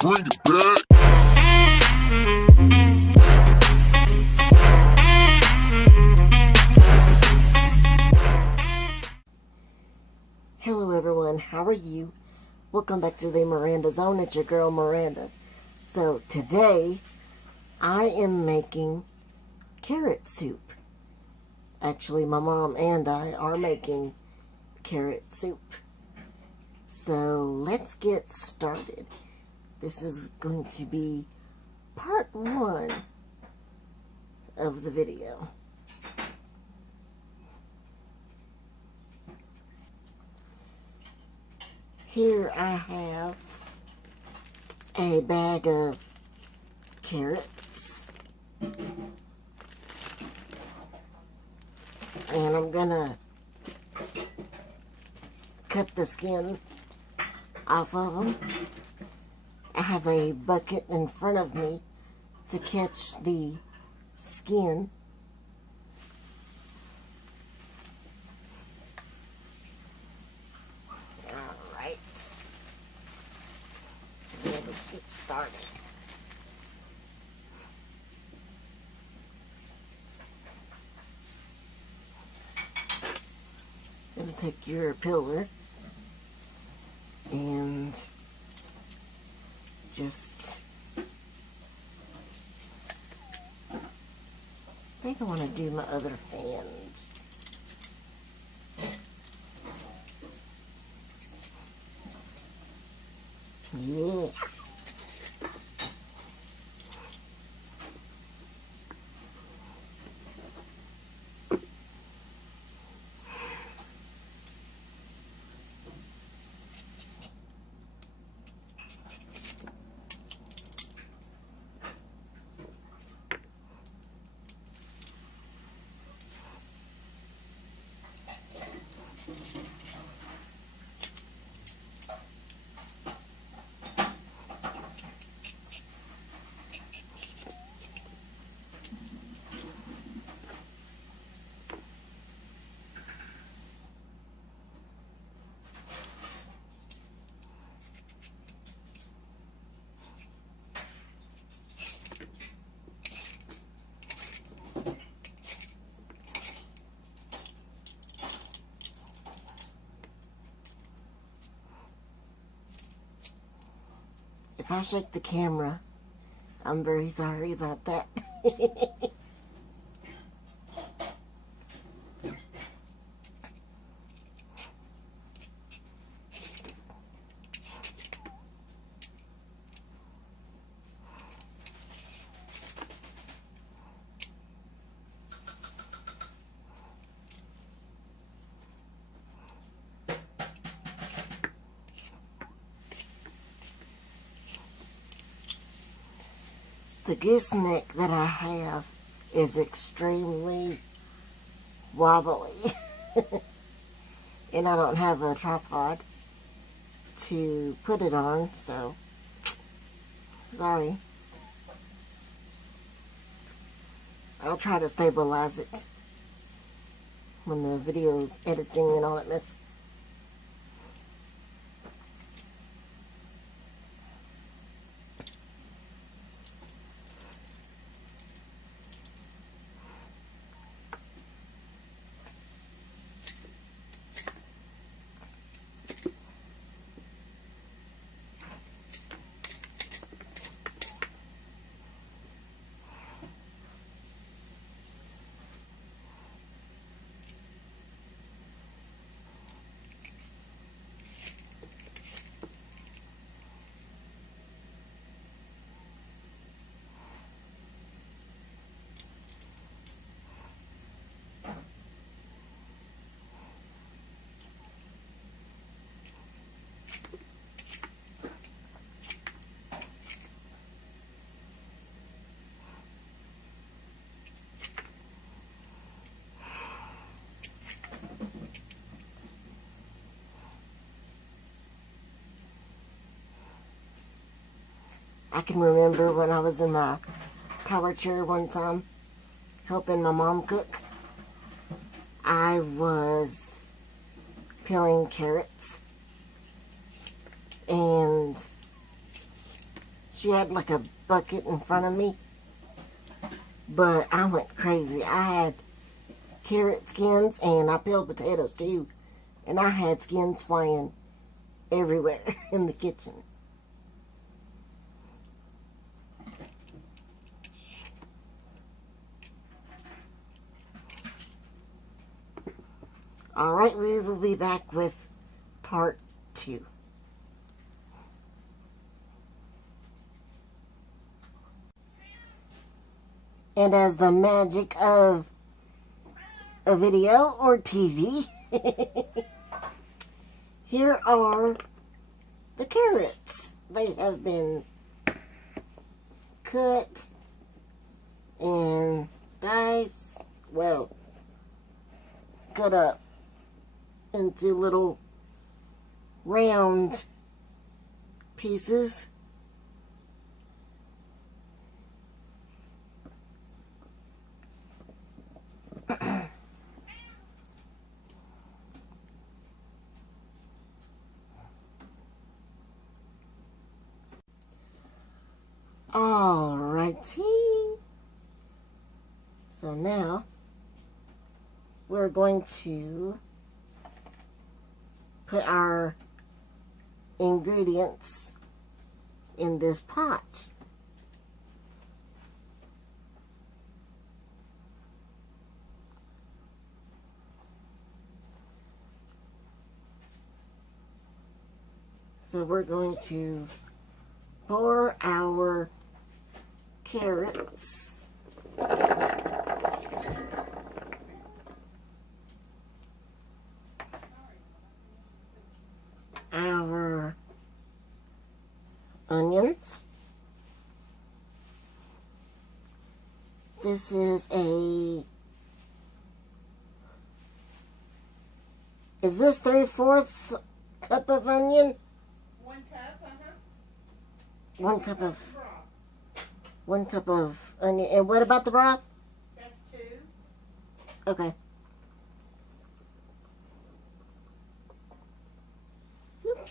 Bring it back. Hello everyone, how are you? Welcome back to the Miranda Zone. It's your girl Miranda. So today I am making carrot soup. Actually, my mom and I are making carrot soup. So let's get started. This is going to be part 1 of the video. Here I have a bag of carrots. And I'm gonna cut the skin off of them. I have a bucket in front of me to catch the skin. Alright. So let's get started. Gonna take your peeler and just, I think I want to do my other hand. Yeah. If I shake the camera, I'm very sorry about that. The gooseneck that I have is extremely wobbly. And I don't have a tripod to put it on, so sorry. I'll try to stabilize it when the video's editing and all that mess. I can remember when I was in my power chair one time helping my mom cook. I was peeling carrots and she had like a bucket in front of me. But I went crazy. I had carrot skins and I peeled potatoes too. And I had skins flying everywhere in the kitchen. Alright, we will be back with part 2. And as the magic of a video or TV, here are the carrots. They have been cut and diced, well, cut up into little round pieces. Alrighty. So now we're going to put our ingredients in this pot. So we're going to pour our carrots, our onions. This is this 3/4 cup of onion? 1 cup, 1 cup of onion. And what about the broth? That's 2. Okay. Oops.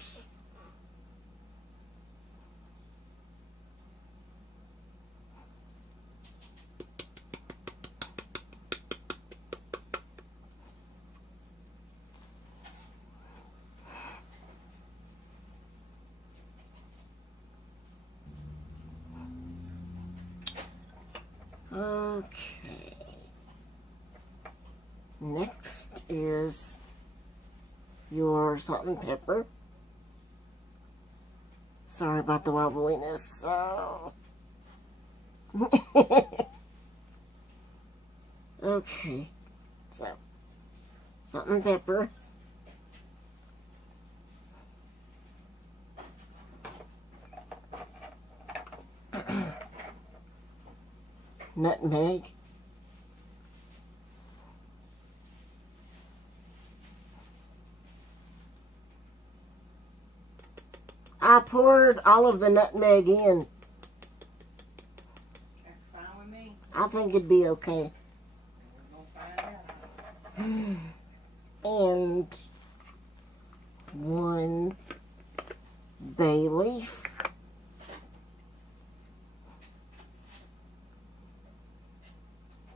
Okay. Next is your salt and pepper. Sorry about the wobbliness. So. Okay. So, salt and pepper. Nutmeg. I poured all of the nutmeg in. That's fine with me. I think it'd be okay. We're going to find out. And 1 bay leaf.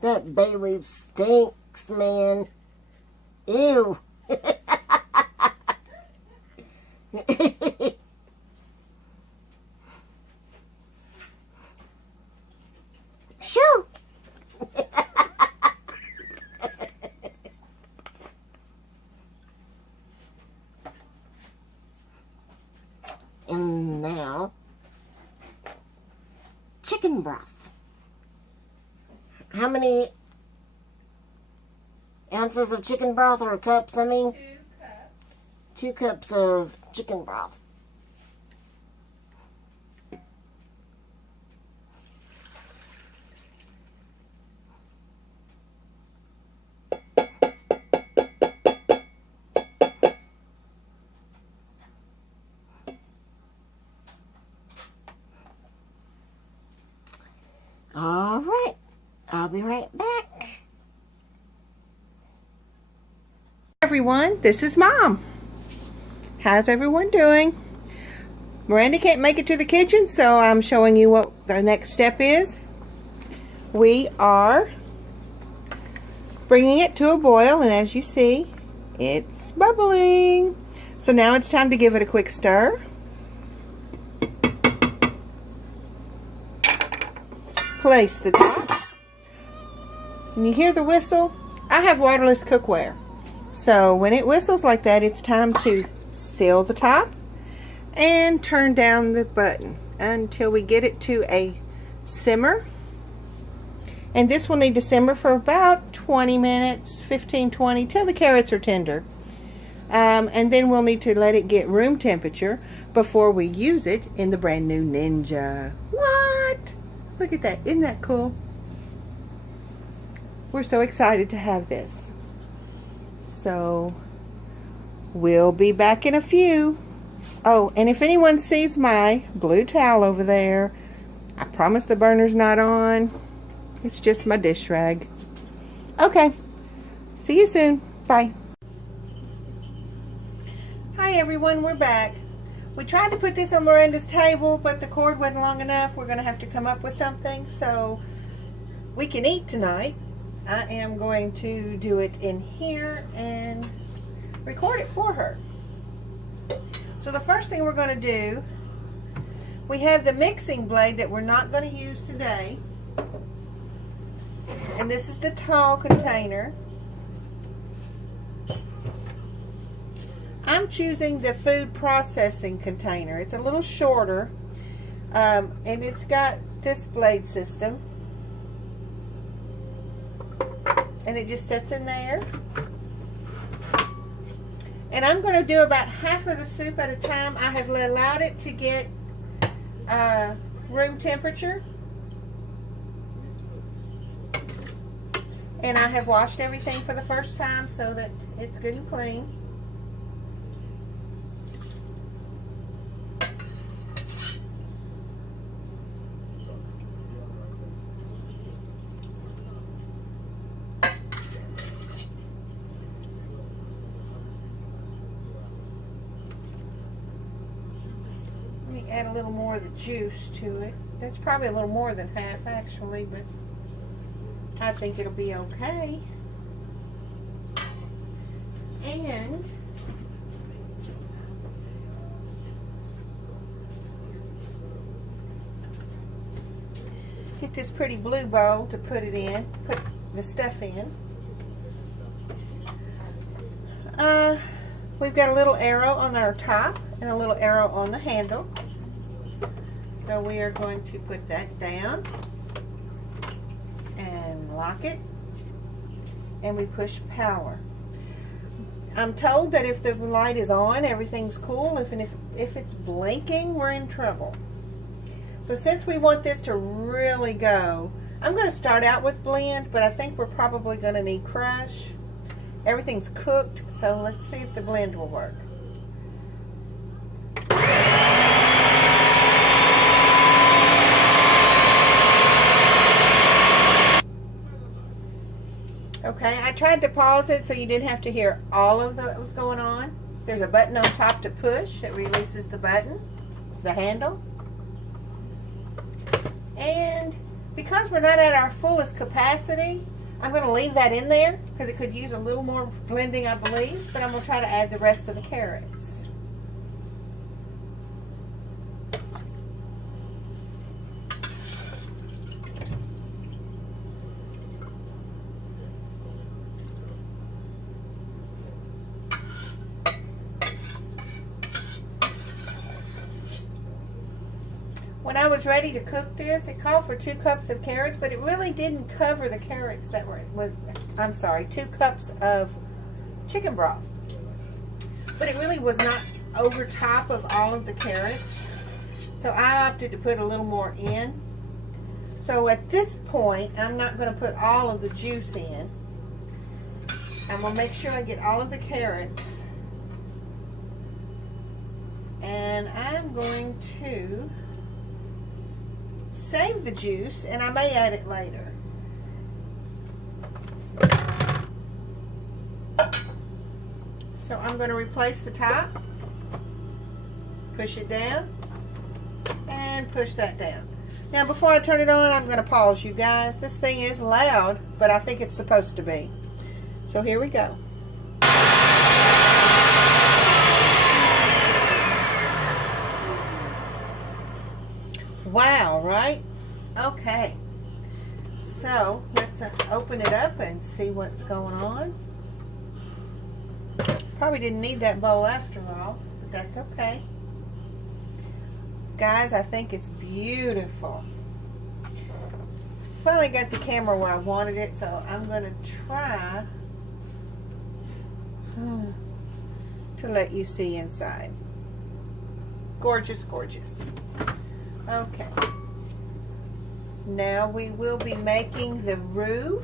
That bay leaf stinks, man. Ew. Shoo. And now, chicken broth. How many ounces of chicken broth, or cups, I mean? 2 cups. 2 cups of chicken broth. All right, I'll be right back. Everyone, this is Mom. How's everyone doing? Miranda can't make it to the kitchen, so I'm showing you what the next step is. We are bringing it to a boil, and as you see, it's bubbling. So now it's time to give it a quick stir. Place the top. When you hear the whistle, I have waterless cookware. So when it whistles like that, it's time to seal the top and turn down the button until we get it to a simmer. And this will need to simmer for about 20 minutes, 15-20, till the carrots are tender. And then we'll need to let it get room temperature before we use it in the brand new Ninja. What? Look at that. Isn't that cool? We're so excited to have this. So we'll be back in a few. Oh, and if anyone sees my blue towel over there, I promise the burner's not on. It's just my dish rag. Okay. See you soon. Bye. Hi everyone, we're back. We tried to put this on Miranda's table, but the cord wasn't long enough. We're going to have to come up with something so we can eat tonight. I am going to do it in here and record it for her. So the first thing we're going to do, we have the mixing blade that we're not going to use today. And this is the tall container. I'm choosing the food processing container. It's a little shorter, and it's got this blade system. And it just sits in there. And I'm going to do about half of the soup at a time. I have allowed it to get room temperature. And I have washed everything for the first time so that it's good and clean. Let me add a little more of the juice to it. That's probably a little more than half actually, but I think it'll be okay. And get this pretty blue bowl to put it in, put the stuff in. We've got a little arrow on our top and a little arrow on the handle. So we are going to put that down and lock it, and we push power. I'm told that if the light is on, everything's cool. If it's blinking, we're in trouble. So since we want this to really go, I'm going to start out with blend, but I think we're probably going to need crush. Everything's cooked, so let's see if the blend will work. Okay, I tried to pause it so you didn't have to hear all of what was going on. There's a button on top to push that releases the button, the handle. And because we're not at our fullest capacity, I'm going to leave that in there because it could use a little more blending, I believe, but I'm going to try to add the rest of the carrots. When I was ready to cook this, it called for 2 cups of carrots, but it really didn't cover the carrots that were with, I'm sorry, 2 cups of chicken broth. But it really was not over top of all of the carrots. So I opted to put a little more in. So at this point, I'm not going to put all of the juice in. I'm going to make sure I get all of the carrots. And I'm going to save the juice, and I may add it later. So I'm going to replace the top, push it down, and push that down. Now before I turn it on, I'm going to pause, you guys. This thing is loud, but I think it's supposed to be. So here we go. Wow, right? Okay. So let's open it up and see what's going on. Probably didn't need that bowl after all, but that's okay. Guys, I think it's beautiful. Finally got the camera where I wanted it, so I'm going to try to let you see inside. Gorgeous, gorgeous. Okay. Now we will be making the roux.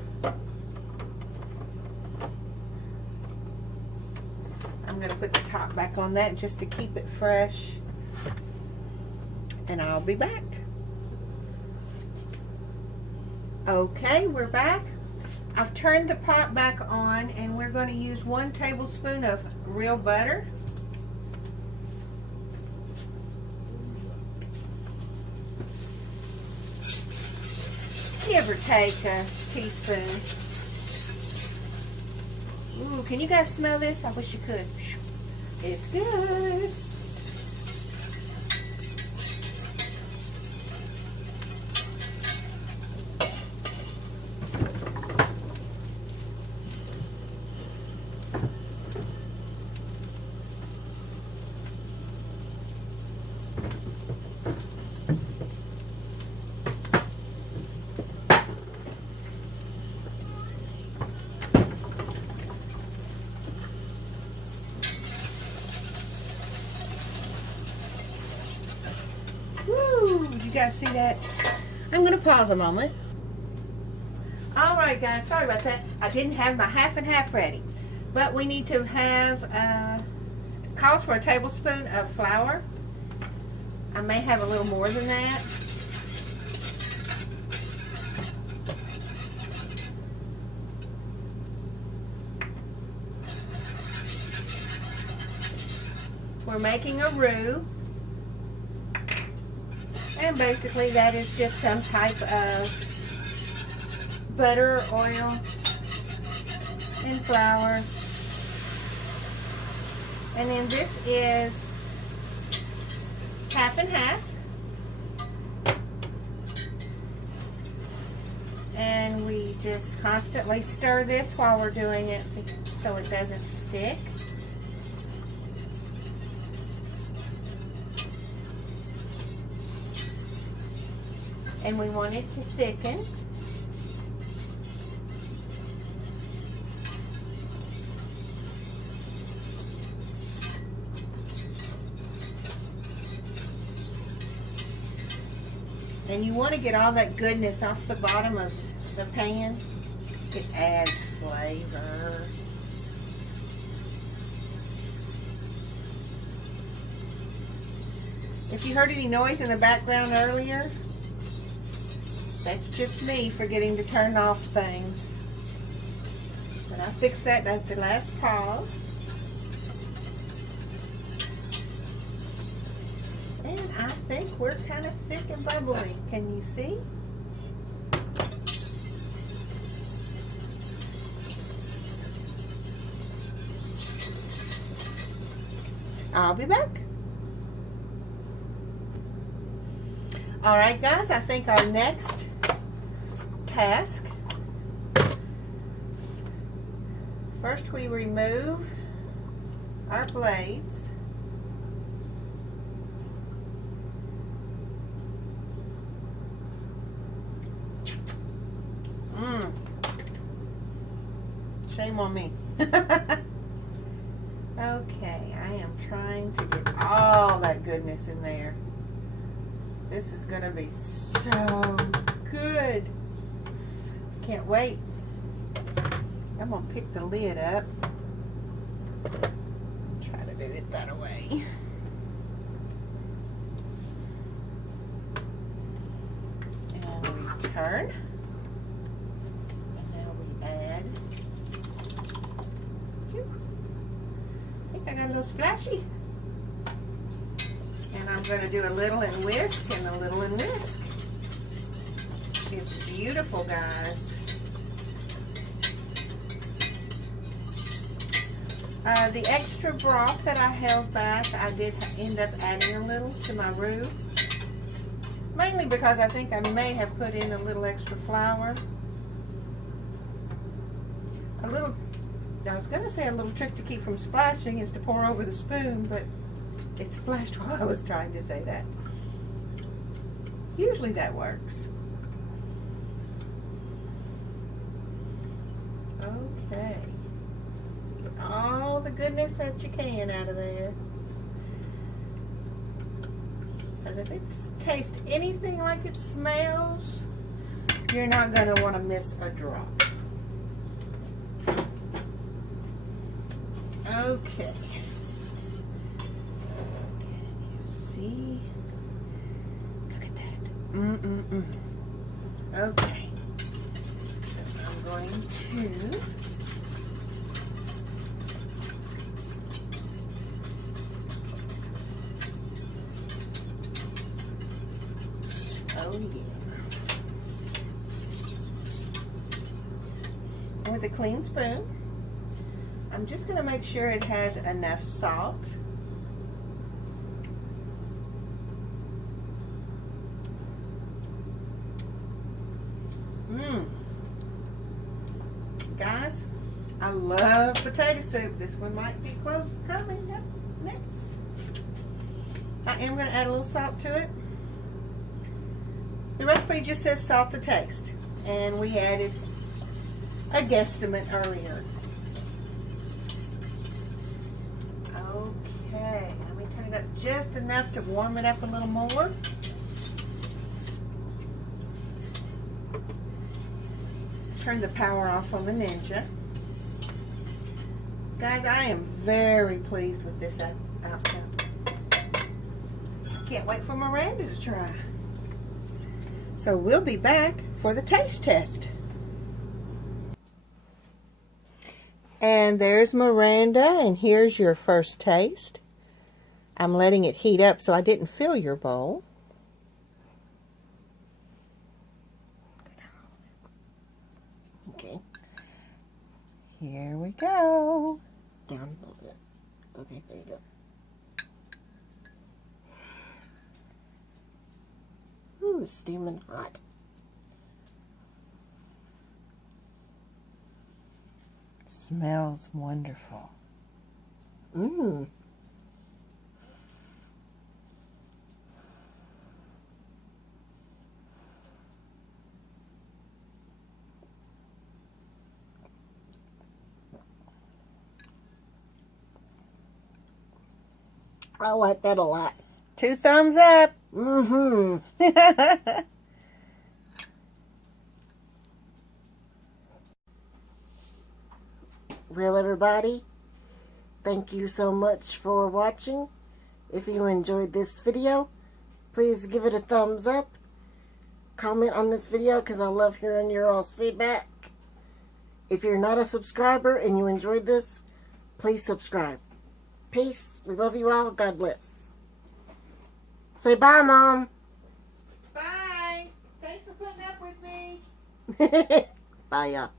I'm going to put the top back on that just to keep it fresh. And I'll be back. Okay, we're back. I've turned the pot back on and we're going to use 1 tablespoon of real butter. Give or take a teaspoon. Ooh, can you guys smell this? I wish you could. It's good. Did you guys see that? I'm going to pause a moment. Alright guys, sorry about that. I didn't have my half and half ready. But we need to have, calls for a tablespoon of flour. I may have a little more than that. We're making a roux. And basically that is just some type of butter, oil, and flour. And then this is half and half. And we just constantly stir this while we're doing it so it doesn't stick. And we want it to thicken. And you want to get all that goodness off the bottom of the pan. It adds flavor. If you heard any noise in the background earlier, that's just me forgetting to turn off things. And I fixed that at the last pause. And I think we're kind of thick and bubbly. Can you see? I'll be back. Alright guys, I think our next task, first we remove our blades. Shame on me. Okay, I am trying to get all that goodness in there. This is going to be so good. Can't wait. I'm going to pick the lid up. Try to do it that way. And we turn. And now we add. I think I got a little splashy. And I'm going to do a little and whisk and a little and whisk. It's beautiful, guys. The extra broth that I held back, I did end up adding a little to my roux. Mainly because I think I may have put in a little extra flour. A little, I was going to say a little trick to keep from splashing is to pour over the spoon, but it splashed while I was trying to say that. Usually that works. Okay. Get all the goodness that you can out of there. Because if it tastes anything like it smells, you're not going to want to miss a drop. Okay. Can you see? Look at that. Okay. So I'm going to with a clean spoon, I'm just going to make sure it has enough salt. Guys, I love potato soup. This one might be close coming up next. I am going to add a little salt to it. The recipe just says salt to taste, and we added a guesstimate earlier. Okay, let me turn it up just enough to warm it up a little more. Turn the power off on the Ninja. Guys, I am very pleased with this outcome. Can't wait for Miranda to try. So we'll be back for the taste test. And there's Miranda, and here's your first taste. I'm letting it heat up so I didn't fill your bowl. Okay. Here we go. Down a little bit. Okay, there you go. Ooh, steaming hot. Smells wonderful. Mmm. I like that a lot. 2 thumbs up. Mm-hmm. Well, everybody, thank you so much for watching. If you enjoyed this video, please give it a thumbs up. Comment on this video because I love hearing your all's feedback. If you're not a subscriber and you enjoyed this, please subscribe. Peace. We love you all. God bless. Say bye, Mom. Bye. Thanks for putting up with me. Bye, y'all.